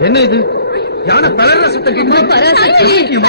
என்ன இது? யானை தளர்ற சத்தம் கேட்குது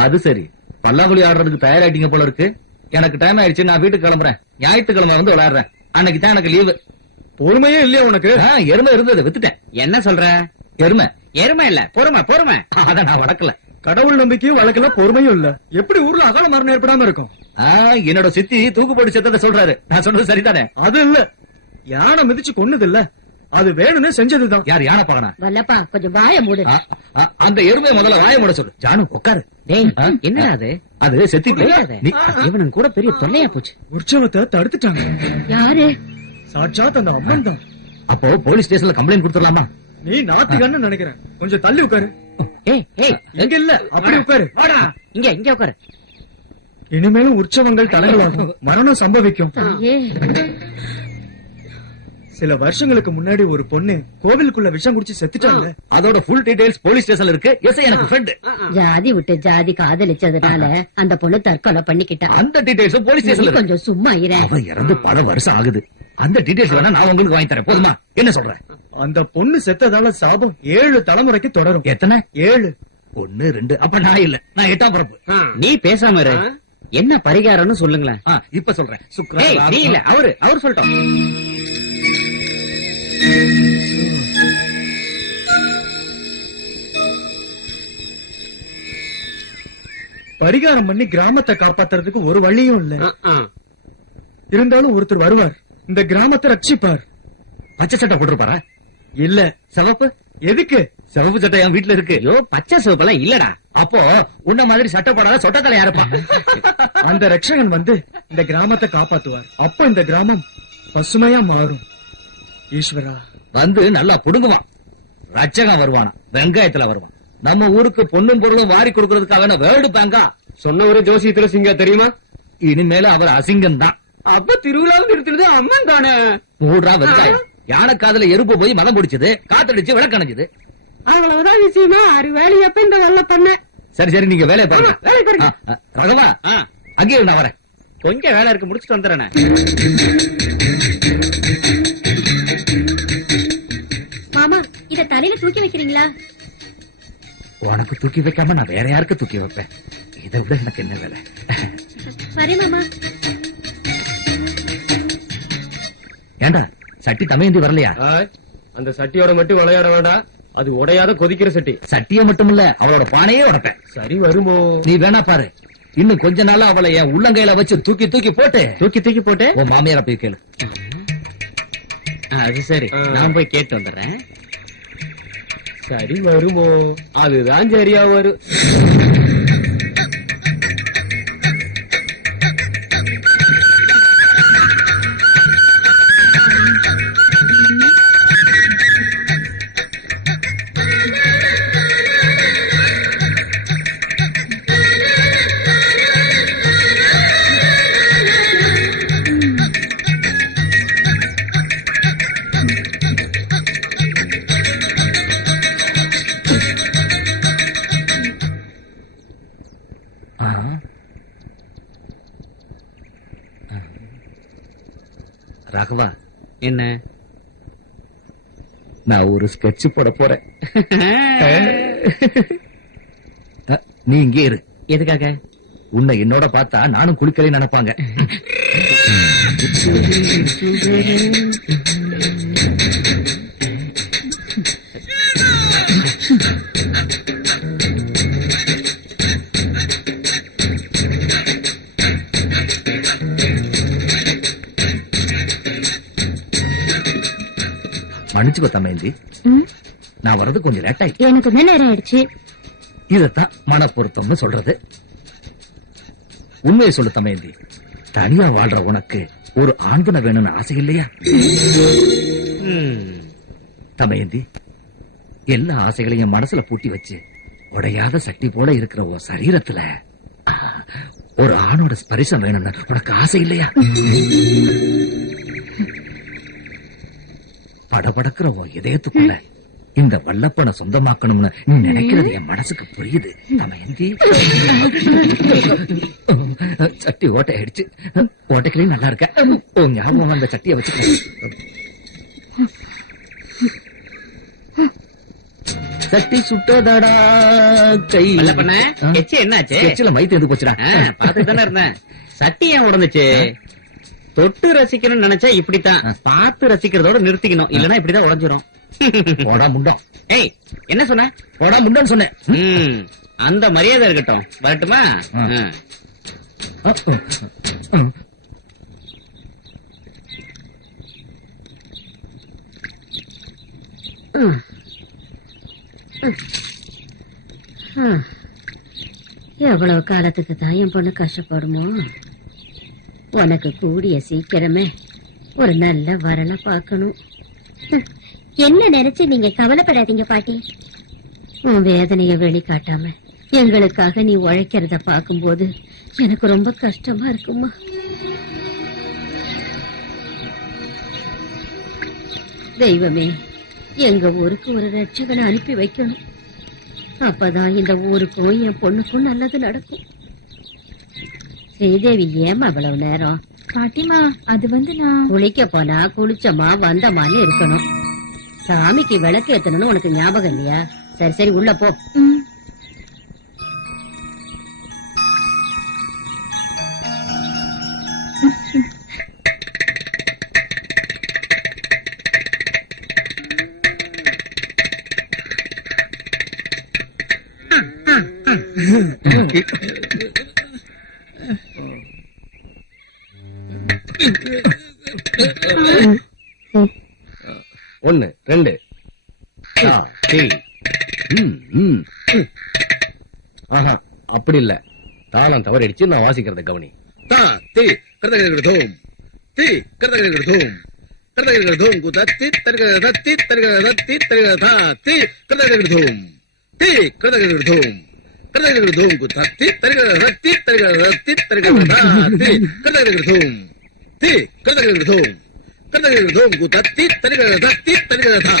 அது சரி. பல்லாங்குழி ஆடுறதுக்கு தயாராயிட்டீங்க போல இருக்கு. எனக்கு டைம் ஆயிடுச்சு நான் வீட்டுக்கு கிளம்புறேன். ஞாயிற்றுக்கிழமை வந்து விளையாடுறேன். அன்னைக்கு தான் எனக்கு லீவு பொறுமையே இல்லையா உனக்கு? எருமை இருந்தது வித்துட்டேன். என்ன சொல்ற? எருமை. எருமை இல்ல பொறுமை பொறுமை. அத நான் வளர்க்கல. கடவுள் நம்பிக்கையும் வழக்கல பொறுமையும் இல்ல. எப்படி ஊர்ல அகால மரணம் ஏற்படாம இருக்கும்? என்னோட சித்தி தூக்கு போட்டு செத்ததை சொல்றாரு. நான் சொன்னது சரிதானே? அது இல்ல. யானை மிதிச்சு கொன்னது இல்ல அது வேணும்னு செஞ்சதுதான். யார் யானை பாக்கனா வல்லப்பா கொஞ்சம் வாய மூடு. அந்த எருமையை முதல்ல வாய மூட சொல்லு. ஜானு உட்காரு? என்ன அது? அது செத்தி. இவனுக்கு கூட பெரிய தொல்லையா போச்சு. உற்சவத்தை தடுத்துட்டாங்க. யாரு? சாட்சாத் அந்த அம்மன் தான் அப்போ போலீஸ் ஸ்டேஷன்ல கம்ப்ளைண்ட் கொடுத்துடலாமா? நீ நாத்திகன்னு நினைக்கிறேன். கொஞ்சம் தள்ளி உட்காரு ஏய் ஏய். எங்க இல்ல அப்படி உட்காரு வாடா. இங்க இங்க உட்காரு இனிமேலும் உற்சவங்கள் தடங்களாகும் மரணம் சம்பவிக்கும். சில வருஷங்களுக்கு முன்னாடி ஒரு பொண்ணு கோவிலுக்குள்ள விஷம் குடிச்சு செத்துட்டாங்க. அதோட ஃபுல் டீடைல்ஸ் போலீஸ் ஸ்டேஷன்ல இருக்கு. எஸ் எனக்கு ஃப்ரெண்ட் ஜாதி விட்டு ஜாதி காதலிச்சதுனால அந்த பொண்ணு தற்கொலை பண்ணிக்கிட்டா. அந்த டீடைல்ஸ் போலீஸ் ஸ்டேஷன்ல இருக்கு. கொஞ்சம் சும்மா இரு. அவன் இறந்து பல வருஷம் ஆகுது. அந்த டீடைல்ஸ் வேணா நான் உங்களுக்கு வாங்கி தரேன். போதுமா? என்ன சொல்ற? அந்த பொண்ணு செத்ததால சாபம் ஏழு தலைமுறைக்கு தொடரும். எத்தனை? ஏழு. ஒன்னு ரெண்டு. அப்ப நான் இல்ல. நான் எட்டாம் பிறப்பு. நீ பேசாம இரு. என்ன பரிகாரம்னு சொல்லுங்களேன். இப்ப சொல்றேன். சுக்ரா இல்ல. அவரு அவர் சொல்லட்டும். பரிகாரம் பண்ணி கிராமத்தை காப்பாத்துறதுக்கு ஒரு வழியும் இல்ல. இருந்தாலும் ஒருத்தர் வருவார். இந்த கிராமத்தை ரட்சிப்பார். பச்சை சட்டை போட்டிருப்பாரா? இல்ல. சிவப்பு? எதுக்கு? சிவப்பு சட்டை என் வீட்டுல இருக்கு. ஐயோ பச்சை சிவப்பெல்லாம் இல்லடா. அப்போ உன்ன மாதிரி சட்டை போடாத சொட்ட தலை யாருப்பான் அந்த ரட்சகன் வந்து இந்த கிராமத்தை காப்பாத்துவார். அப்ப இந்த கிராமம் பசுமையா மாறும். ஈஸ்வரா. வந்து நல்லா புடுங்குவான். ரட்சகம் வருவானா? வெங்காயத்துல வருவான். நம்ம ஊருக்கு பொண்ணும் பொருளும் வாரி கொடுக்கறதுக்காக வேர்ல்டு பேங்கா? சொன்னவரு ஜோசியத்துல சிங்க தெரியுமா? இனிமேல அவர் அசிங்கம் தான் அப்ப திருவிழாவும் நிறுத்துறது அம்மன் தானே? மூடுறா வெங்காயம். யானை காதுல எறும்பு போய் மதம் பிடிச்சது காத்தடிச்சு விளக்கணைஞ்சது. அவ்வளவுதான் விஷயமா? ஆறு வேலையப்ப இந்த வெள்ள பண்ண? சரி சரி நீங்க வேலையை பாருங்க. ஆ, வேலையை பாருங்க. ரகவா அங்கேயே இரு, நான் வரேன். கொஞ்சம் வேலை இருக்கு முடிச்சுட்டு வந்துடுறேன். தூக்கி வைக்கிறீங்களா? உனக்கு தூக்கி வைக்காம நான் வேற யாருக்கு தூக்கி வைப்பேன்? இதை விட எனக்கு என்ன வேலை? சரி மாமா. ஏண்டா சட்டி தமையந்தி வரலையா? அந்த சட்டியோட மட்டும் விளையாட வேண்டாம். அது உடையாத கொதிக்கிற சட்டி. சட்டியை மட்டும் இல்ல அவளோட பானையே உடப்பேன். சரி வருமோ? நீ வேணா பாரு. இன்னும் கொஞ்ச நாளா அவளை என் உள்ளங்கையில வச்சு தூக்கி தூக்கி போட்டு. தூக்கி தூக்கி போட்டு? உன் மாமியார போய் கேளு. அது சரி. நான் போய் கேட்டு வந்துடுறேன். சரி வருமோ அதுதான் சரியா வரும் என்ன? நான் ஒரு ஸ்கெட்ச் போட போறேன். நீ இங்கே இரு. எதுக்காக? உன்னை என்னோட பார்த்தா நானும் குளிக்கலை நினைப்பாங்க. மன்னிச்சுக்கோ தமேந்தி. நான் வர்றது கொஞ்சம் லேட் ஆயிடுச்சு எனக்கு தான் நேரம் ஆயிடுச்சு. இதத்தான் மனப்பொருத்தம்னு சொல்றது. உண்மையை சொல்லு தமேந்தி. தனியா வாழ்ற உனக்கு ஒரு ஆண்துணை வேணும்னு ஆசை இல்லையா. தமயந்தி எல்லா ஆசைகளையும் மனசுல பூட்டி வச்சு உடையாத சட்டி போல இருக்கிற உன் சரீரத்துல ஒரு ஆணோட ஸ்பரிசம் வேணும்னு உனக்கு ஆசை இல்லையா? படபடக்கிற உன் இதயத்துக்குள்ள? இந்த வல்லப்பனை சொந்தமாக்கணும்னு நினைக்கிறது என் மனசுக்கு புரியுது. தமயந்தி சட்டி ஓட்டை ஆயிடுச்சு ஓட்டைக்களையும் நல்லா இருக்க. உன் ஞாபகம் அந்த சட்டியை வச்சுக்க. சட்டி சுட்டதடா கை. பண்ண? எச்சு என்னாச்சு? எச்சில மைத்து எது போச்சுடா பாத்துட்டு தானே இருந்தேன். சட்டி ஏன் உடந்துச்சு தொட்டு ரசிக்கணும்னு நினைச்சா இப்படித்தான். பார்த்து ரசிக்கிறதோட நிறுத்திக்கணும். இல்லன்னா இப்படிதான் உடஞ்சிரும். போடா முண்டம் ஏய் என்ன சொன்ன? போடா முண்டம் சொன்னேன். ம், அந்த மரியாதை இருக்கட்டும். வரட்டுமா. எவ்வளவு காலத்துக்கு தான் என் பொண்ணு கஷ்டப்படுமோ? உனக்கு கூடிய சீக்கிரமே ஒரு நல்ல வரலை பார்க்கணும். என்ன நினைச்சு நீங்க கவலைப்படாதீங்க பாட்டி. உன் வேதனையை வெளிக்காட்டாம எங்களுக்காக நீ உழைக்கிறத பார்க்கும்போது எனக்கு ரொம்ப கஷ்டமா இருக்குமா தெய்வமே எங்க ஊருக்கு ஒரு ரட்சகனை அனுப்பி வைக்கணும். அப்பதான் இந்த ஊருக்கும் என் பொண்ணுக்கும் நல்லது நடக்கும். ஸ்ரீதேவி ஏமா அவ்வளவு நேரம்? பாட்டிமா அது வந்து நான் குளிக்க போனா குளிச்சமா வந்தமான்னு இருக்கணும். சாமிக்கு விளக்கு ஏத்தணும்னு உனக்கு ஞாபகம் இல்லையா? சரி சரி உள்ள போ. ஒன்னு ரெண்டு. ஆஹா அப்படி இல்ல. தாளம் தவறடிச்சு நான் வாசிக்கிறத கவனி. தா தி கிருதகிருதோம் தி கிருதகிருதோம் கிருதகிருதோம் குதத்தி தர்கதத்தி தர்கதத்தி தர்கதா தி கிருதகிருதோம் தி கிருதகிருதோம் கிருதகிருதோம் குதத்தி தர்கதத்தி தர்கதத்தி தர்கதா தி கிருதகிருதோம் தி கர்தகர்தோம் கர்தகர்தோம் குதத்தி தர்கதத்தி தர்கதா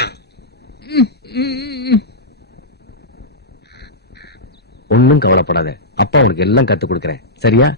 ஒன்னும் கவலைப்படாத. அப்பா உனக்கு எல்லாம் கத்து கொடுக்கறேன். சரியா?